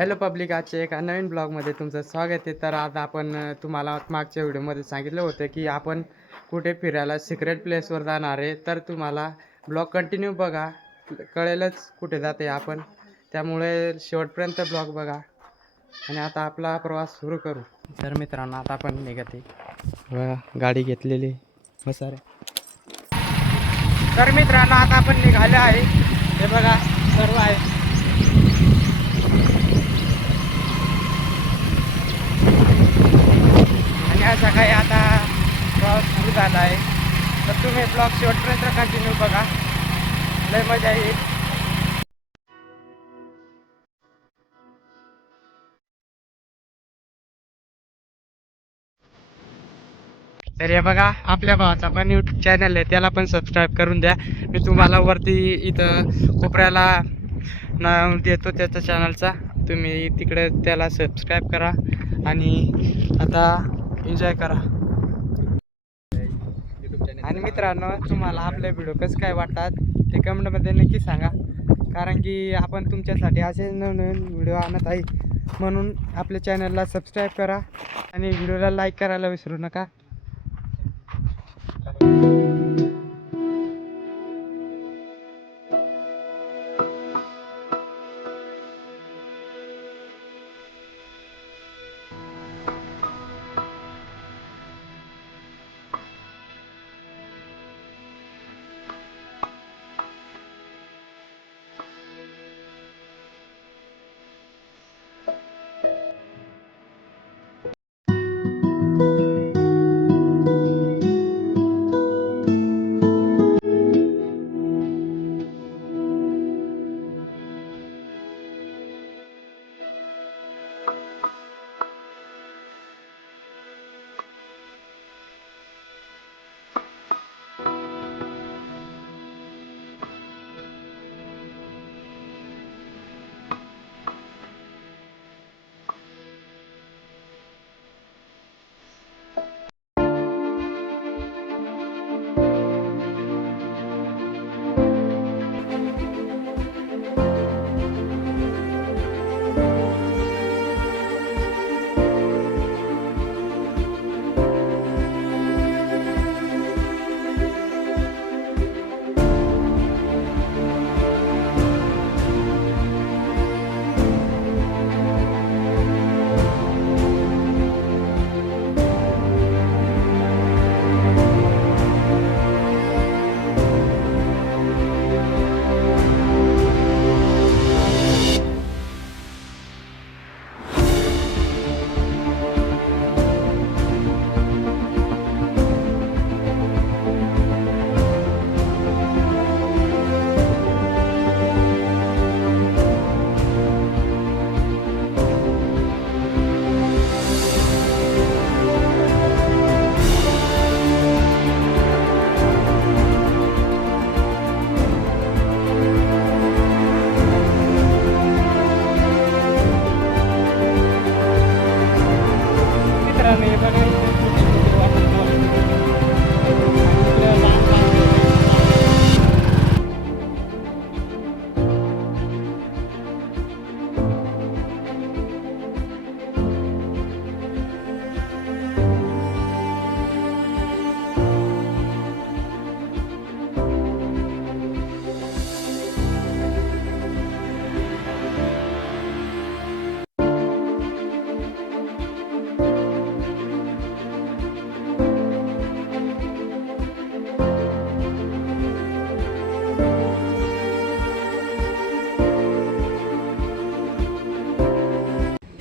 Hello public, आजच्या एका नवीन ब्लॉगमध्ये तुमचं स्वागत आहे. तर आज आपण तुम्हाला मागच्या व्हिडिओमध्ये सांगितलं होतं की आपण कुठे फिरायला सिक्रेट प्लेसवर जाणार आहे. तर तुम्हाला ब्लॉग कंटिन्यू बघा, कळेलच कुठे जाते आपण. त्यामुळे शेवटपर्यंत ब्लॉग बघा आणि आता आपला प्रवास सुरू करू. तर मित्रांनो, आता आपण निघते, गाडी घेतलेली बसा रे. तर मित्रांनो, आता आपण निघाले आहे. हे बघा, सर्व आहे. आणि असा काही आता प्रवास सुरू झाला आहे. तर तुम्ही ब्लॉग शेवटपर्यंत कंटिन्यू बघा, लय मजा येईल. तर हे बघा, आपल्या भावाचा पण यूट्यूब चॅनल आहे, त्याला पण सबस्क्राईब करून द्या. मी तुम्हाला वरती इथं कोपऱ्याला नाव देतो त्याच्या चॅनलचा, तुम्ही तिकडे त्याला सबस्क्राईब करा आणि आता एन्जॉय करा. आणि मित्रांनो, तुम्हाला आपले व्हिडिओ कसं काय वाटतात ते कमेंटमध्ये नक्की सांगा, कारण की आपण तुमच्यासाठी असे नवनवीन व्हिडिओ आणत आहे. म्हणून आपल्या चॅनलला सबस्क्राईब करा आणि व्हिडिओला लाईक करायला विसरू नका.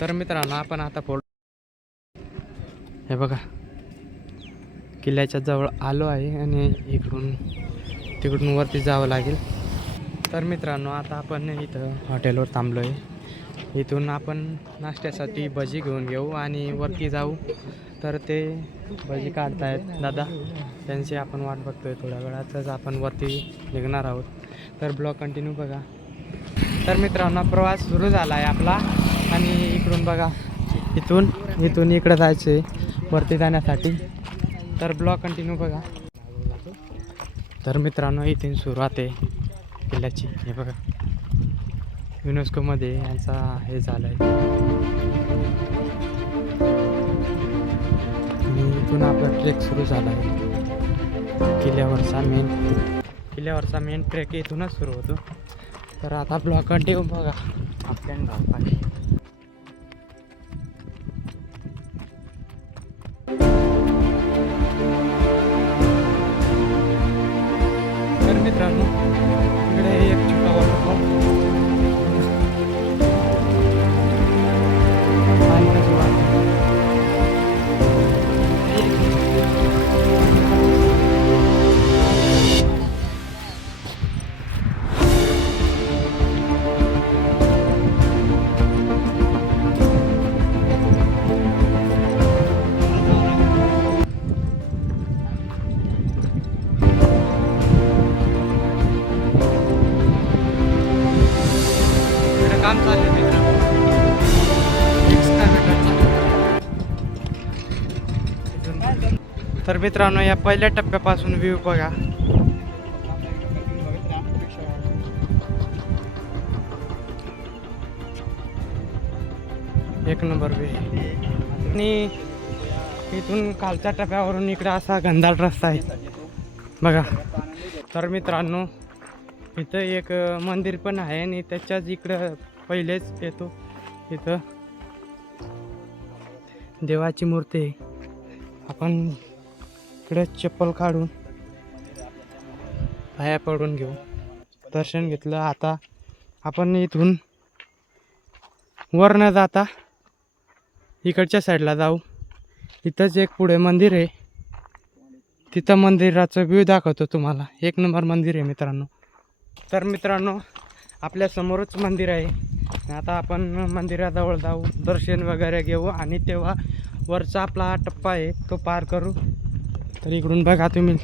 तर मित्रांनो, आपण आता हे बघा, किल्ल्याच्या जवळ आलो आहे आणि इकडून तिकडून वरती जावं लागेल. तर मित्रांनो, आता आपण इथं हॉटेलवर थांबलो आहे. इथून आपण नाश्त्यासाठी भजी घेऊन घेऊ आणि वरती जाऊ. तर ते भजी काढतायत दादा, त्यांची आपण वाट बघतोय. थोड्या वेळातच आपण वरती निघणार आहोत. तर ब्लॉग कंटिन्यू बघा. तर मित्रांनो, प्रवास सुरू झाला आहे आपला आणि इकडून बघा, इथून इकडं जायचं आहे वरती जाण्यासाठी. तर ब्लॉग कंटिन्यू बघा. तर मित्रांनो, इथून सुरुवात आहे किल्ल्याची. हे बघा, युनेस्कोमध्ये यांचा हे झालं आहे. आणि इथून आपला ट्रेक सुरू झाला आहे. किल्ल्यावरचा मेन ट्रेक इथूनच सुरू होतो. तर आता ब्लॉक कंटिन्यू बघा आपल्याला धावपाने. तर मित्रांनो इकडे एक छोटा वॉटरफॉल काम चालू आहे मित्रांनो. तर मित्रांनो या पहिल्या टप्प्यापासून व्ह्यू बघा. एक नंबर व्ह्यू. आणि इथून खालच्या टप्प्यावरून इकडे असा घनदाट रस्ता आहे बघा. तर मित्रांनो इथं एक मंदिर पण आहे आणि त्याच्याच इकडं पहिलेच येतो. इथं देवाची मूर्ती आहे. आपण इकडे चप्पल काढून पाया पडून घेऊ. दर्शन घेतलं. आता आपण इथून वर न जाता इकडच्या साईडला जाऊ. इथंच एक पुढे मंदिर आहे. तिथं मंदिराचं व्ह्यू दाखवतो तुम्हाला. एक नंबर मंदिर आहे मित्रांनो. तर मित्रांनो आपल्या समोरच मंदिर आहे. आता आपण मंदिराजवळ जाऊ, दर्शन वगैरे घेऊ आणि तेव्हा वरचा आपला टप्पा आहे तो पार करू. तर इकडून बघा तुम्ही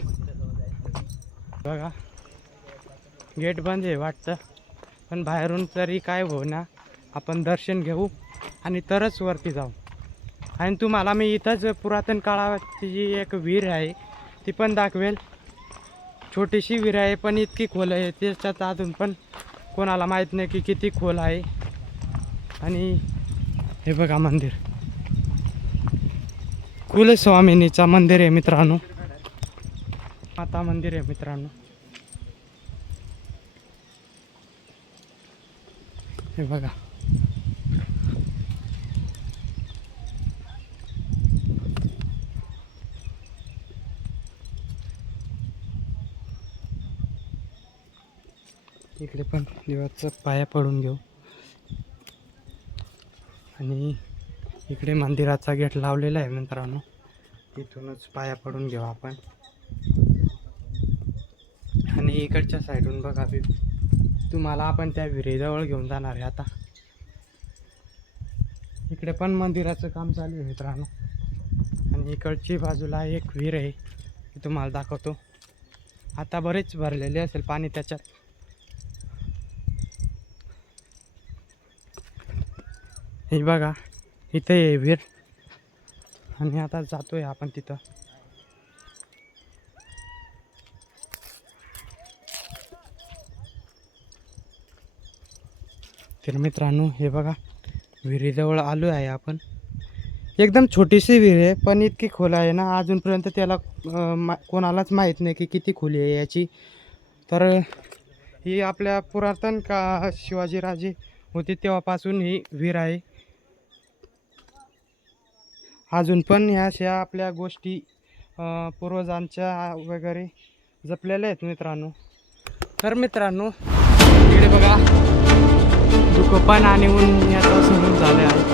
बघा गेट बंद आहे वाटतं, पण बाहेरून तरी काय होईना आपण दर्शन घेऊ आणि तरच वरती जाऊ. आणि तुम्हाला मी इथंच पुरातन काळाची जी एक विहीर आहे ती पण दाखवेल. छोटीशी विहीर आहे पण इतकी खोल आहे त्याच्यात अजून पण कोणाला माहीत नाही की किती खोल आहे. आणि हे बघा मंदिर कुलस्वामिनीचा मंदिर आहे मित्रांनो. माता मंदिर आहे मित्रांनो. हे बघा इकडे पण देवाचं पाया पडून घेऊ. आणि इकडे मंदिराचा गेट लावलेला आहे मित्रांनो. इथूनच पाया पडून घेऊ आपण. आणि इकडच्या साईडून बघा तुम्हाला आपण त्या विहिरीजवळ घेऊन जाणार आहे. आता इकडे पण मंदिराचं काम चालू आहे मित्रांनो. आणि इकडची बाजूला एक विहीर आहे ती तुम्हाला दाखवतो. आता बरेच भरलेले असेल पाणी त्याच्यात. हे बघा इथे आहे विहीर. आणि आता जातोय आपण तिथं. तर मित्रांनो हे बघा विहिरीजवळ आलो आहे आपण. एकदम छोटीशी विहीर आहे पण इतकी खोल आहे ना अजूनपर्यंत त्याला कोणालाच माहीत नाही की किती खोली आहे याची. तर ही आपल्या पुरातन का शिवाजीराजे होते तेव्हापासून ही विहीर आहे. अजून पण ह्या अशा आपल्या गोष्टी पूर्वजांच्या वगैरे जपलेल्या आहेत मित्रांनो. तर मित्रांनो इकडे बघा धुकंपण आणि ऊन याचा सुरू झाले आहे.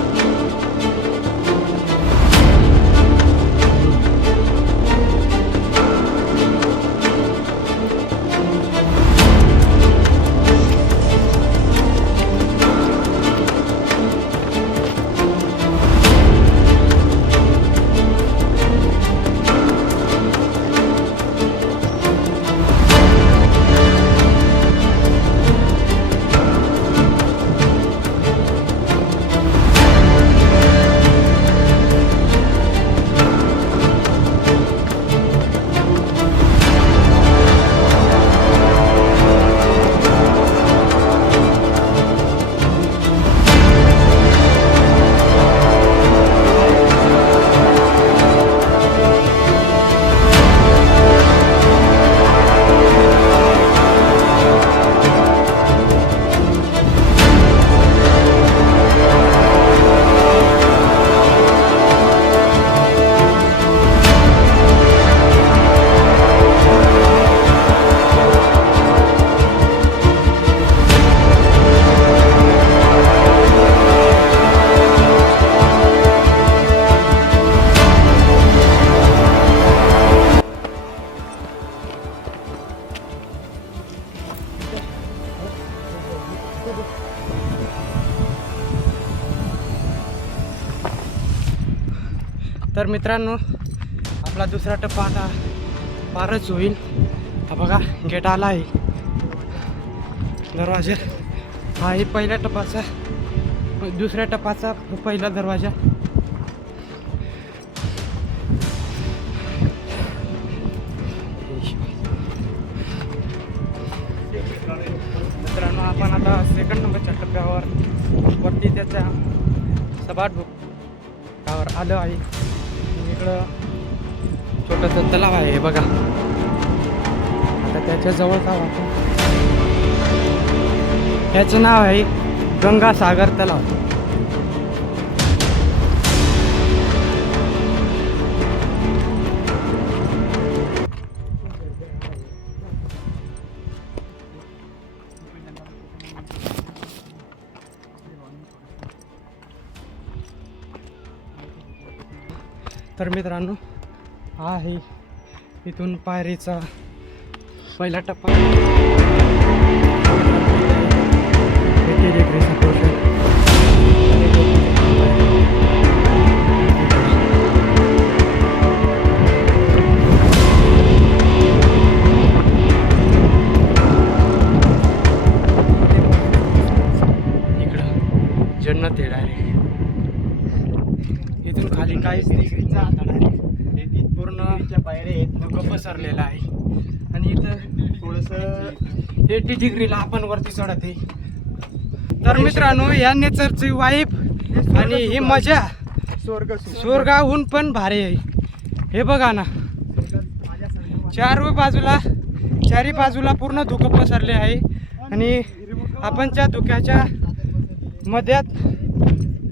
तर मित्रांनो आपला दुसरा टप्पा आता पारच होईल. हा बघा गेट आला आहे, दरवाजा हा आहे पहिल्या टप्प्याचा, दुसऱ्या टप्प्याचा पहिला दरवाजा. मित्रांनो आपण आता सेकंड नंबरच्या टप्प्यावर वरती त्याच्या सपाट भूभागावर आलो आहे. इकडं छोटंसं तलाव आहे बघा. आता त्याच्या जवळ जाऊ आपण. याचं नाव आहे गंगासागर तलाव. तर मित्रांनो हा आहे इथून पायरीचा पहिला टप्पा. इकडं जन्नत आहे डायरेक्ट. इथून खाली काहीच नाही, पूर्ण धुकं पसरलेलं आहे. आणि इथं थोडंसं 80 डिग्रीला आपण वरती चढत आहे. तर मित्रांनो या नेचरची वाईब आणि ही मजा स्वर्गाहून पण भारी आहे. हे बघा ना, चारी बाजूला पूर्ण धुकं पसरले आहे आणि आपण त्या धुक्याच्या मध्यात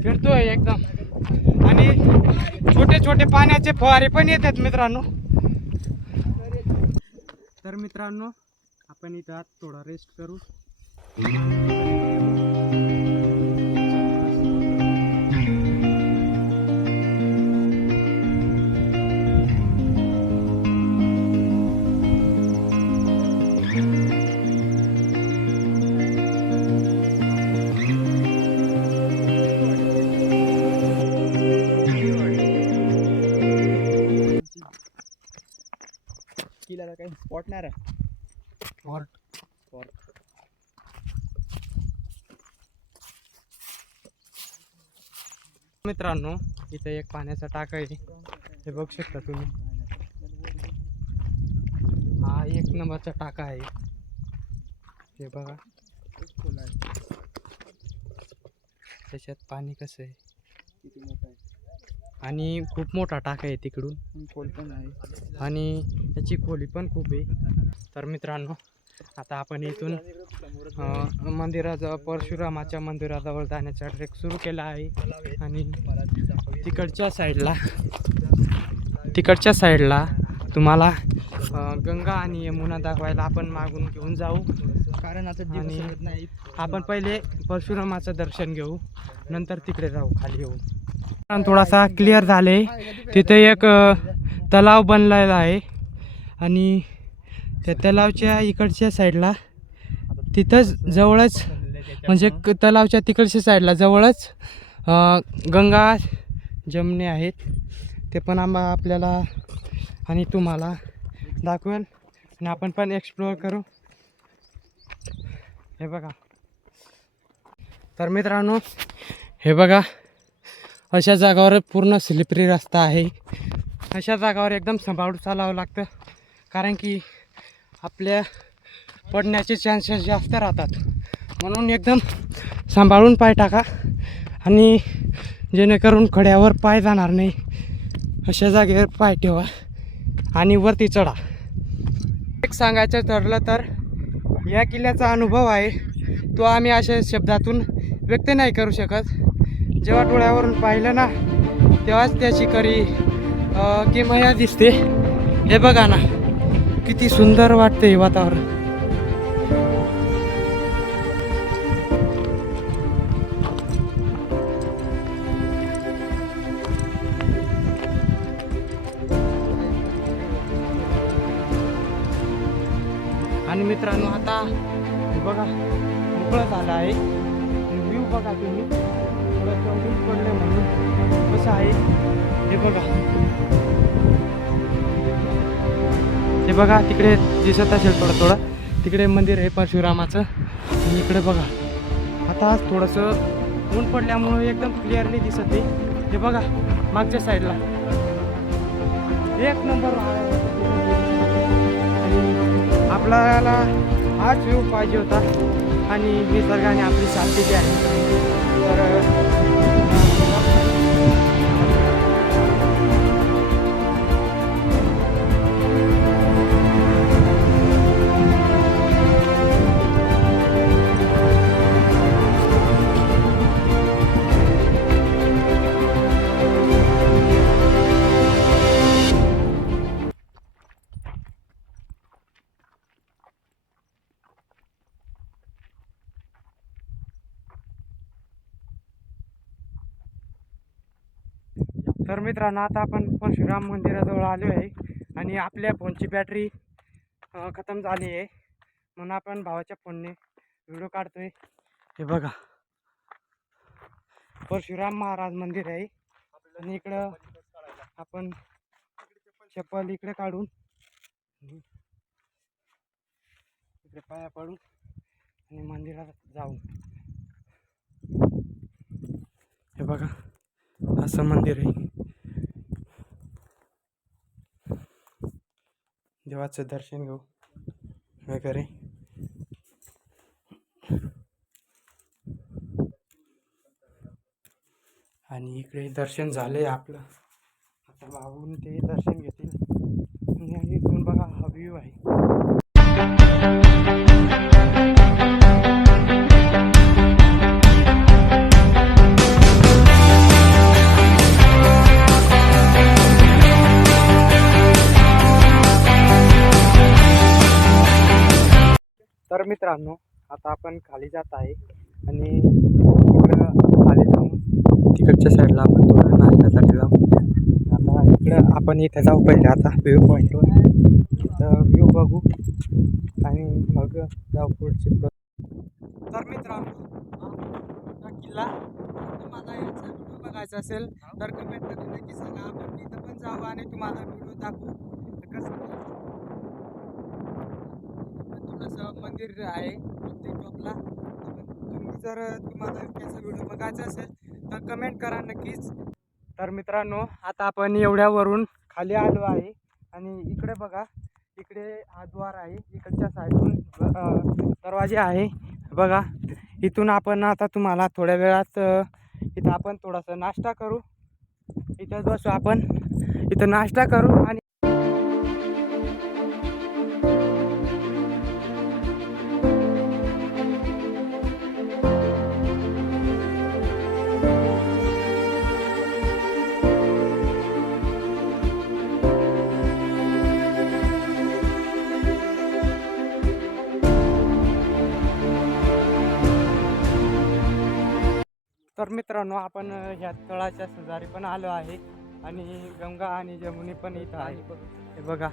फिरतोय एकदम. आणि छोटे छोटे पाण्याचे फवारे पण येतात मित्रांनो. तर मित्रांनो आपण इथं थोडा रेस्ट करू. काही स्पॉट नाही रे. मित्रांनो इथे एक पाण्याचा टाका आहे, हे बघू शकता तुम्ही. हा 1 नंबरचा टाका आहे, हे बघा. त्याच्यात पाणी कसं आहे, किती मोठा आहे. आणि खूप मोठा टाका आहे तिकडून, खोल पण आहे आणि त्याची खोली पण खूप आहे. तर मित्रांनो आता आपण इथून मंदिराजवळ परशुरामाच्या मंदिराजवळ जाण्याचा ट्रेक सुरू केला आहे. आणि तिकडच्या साईडला तुम्हाला गंगा आणि यमुना दाखवायला आपण मागून घेऊन जाऊ. कारण आता आणि नाही. आपण पहिले परशुरामाचं दर्शन घेऊ, नंतर तिकडे जाऊ खाली येऊ. थोडासा क्लिअर झाले. तिथे एक तलाव बनलेला आहे आणि त्या तलावच्या इकडच्या साईडला तिथंच जवळच, म्हणजे तलावच्या तिकडच्या साईडला जवळच गंगा जमणे आहेत. ते पण आपल्याला आणि तुम्हाला दाखवेल आणि आपण पण एक्सप्लोअर करू. हे बघा. तर मित्रांनो हे बघा, अशा जागावर पूर्ण स्लिपरी रस्ता आहे. अशा जागावर एकदम सांभाळून चालावं लागतं, कारण की आपल्या पडण्याचे चान्सेस जास्त राहतात. म्हणून एकदम सांभाळून पाय टाका, आणि जेणेकरून खड्यावर पाय जाणार नाही अशा जागेवर पाय ठेवा आणि वरती चढा. एक सांगायचं ठरलं तर या किल्ल्याचा अनुभव आहे तो आम्ही अशा शब्दातून व्यक्त नाही करू शकत. जेव्हा डोळ्यावरून पाहिलं ना तेव्हाच त्याची खरी किमया दिसते. हे बघा ना किती सुंदर वाटते हे वातावरण. आणि मित्रांनो आता बघा मोकळं झालं आहे. व्ह्यू बघा तुम्ही, थोडं ऊन पडलं म्हणून कसं आहे हे बघा, हे बघा तिकडे दिसत असेल थोडं थोडं, तिकडे मंदिर आहे परशुरामाचं. आणि इकडे बघा आता थोडंसं ऊन पडल्यामुळे एकदम क्लिअरली दिसत आहे. हे बघा मागच्या साईडला एक नंबर आणि आपल्याला हाच व्ह्यू पाहिजे होता आणि निसर्गाने आपली साथ दिली आहे. तर तर मित्रांनो आता आपण परशुराम मंदिराजवळ आलो आहे आणि आपल्या फोनची बॅटरी खतम झाली आहे, म्हणून आपण भावाच्या फोनने व्हिडिओ काढतोय. हे बघा परशुराम महाराज मंदिर आहे आणि इकडं आपण चप्पल इकडे काढून इकडे पाया पडून आणि मंदिरात जाऊ. हे बघा असं मंदिर आहे. देवाचं दर्शन घेऊ वगैरे. आणि इकडे दर्शन झाले आपलं, आता भाऊन ते दर्शन घेतील आणि इथून बघा हा व्ह्यू आहे. तर मित्रांनो आता आपण खाली जात आहे आणि इकडं खाली जाऊन तिकडच्या साईडला आपण थोडं नाश्त्यासाठी जाऊ. आता इकडं आपण इथं जाऊ पहिले आता व्ह्यू पॉईंटवर, तर व्ह्यू बघू आणि मग जाऊ पुढची. तर मित्रांनो हा किल्ला तुम्हाला याचा व्हिडिओ बघायचा असेल तर कमेंट मध्ये नक्की सांगा, आपण तिथं पण जाऊ आणि तुम्हाला व्हिडिओ दाखवू कसं. थोडंसं मंदिर आहे प्रत्येक टॉपला. तुम्ही जर तुम्हाला त्याचा व्हिडिओ बघायचा असेल तर कमेंट करा नक्कीच. तर मित्रांनो आता आपण एवढ्यावरून खाली आलो आहे आणि इकडे बघा, इकडे हा द्वार आहे, इकडच्या साईडून दरवाजे आहे बघा. इथून आपण आता तुम्हाला थोड्या वेळात इथं आपण थोडासा नाश्ता करू, इथं बसू आपण, इथं नाश्ता करू आणि तर मित्रांनो आपण ह्या तळाच्या शेजारी पण आलो आहे आणि गंगा आणि जमुनी पण इथं आहे. हे बघा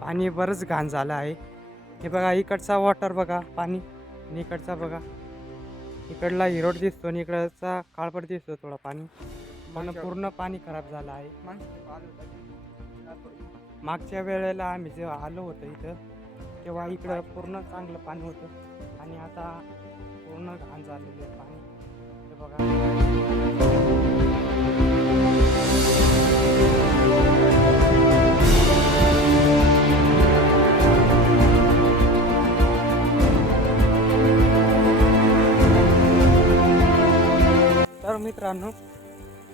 पाणी बरंच घाण झालं आहे. हे बघा इकडचा वॉटर बघा पाणी आणि इकडचा बघा, इकडला हिरोड दिसतो आणि इकडचा काळपट दिसतो थोडा पाणी, पण पूर्ण पाणी खराब झालं आहे. मागच्या वेळेला आम्ही जेव्हा आलो होतो इथं तेव्हा इकडं पूर्ण चांगलं पाणी होतं आणि आता पूर्ण घाण झालेलं आहे पाणी. हे बघा तर मित्रांनो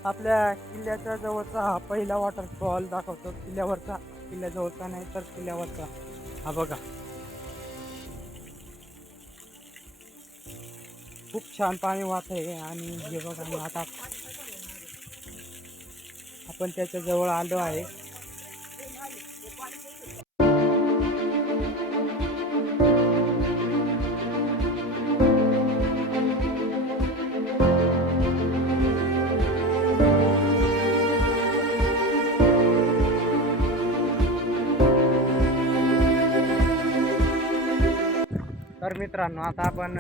आपल्या किल्ल्याच्या जवळचा हा पहिला वॉटरफॉल दाखवतो. किल्ल्यावरचा, किल्ल्याजवळचा नाही तर किल्ल्यावरचा हा बघा. खूप छान पाणी वाहत आहे आणि हे बघा आता आपण त्याच्या जवळ आलो आहे. तर मित्रांनो आता आपण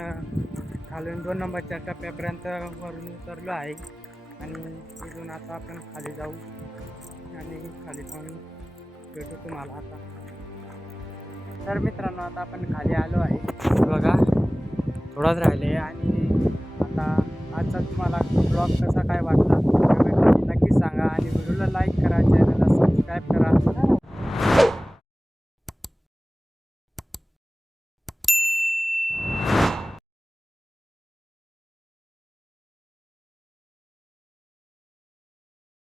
खालून 2 नंबरच्या टप्प्यापर्यंत वरून उतरलो आहे आणि इथून आता आपण खाली जाऊ आणि खाली जाऊन भेटू तुम्हाला आता. तर मित्रांनो आता आपण खाली आलो आहे बघा, थोडाच राहिले. आणि आता आजचा तुम्हाला ब्लॉग कसा काय वाटला कमेंटमध्ये नक्कीच सांगा आणि व्हिडिओला लाईक करा, चॅनल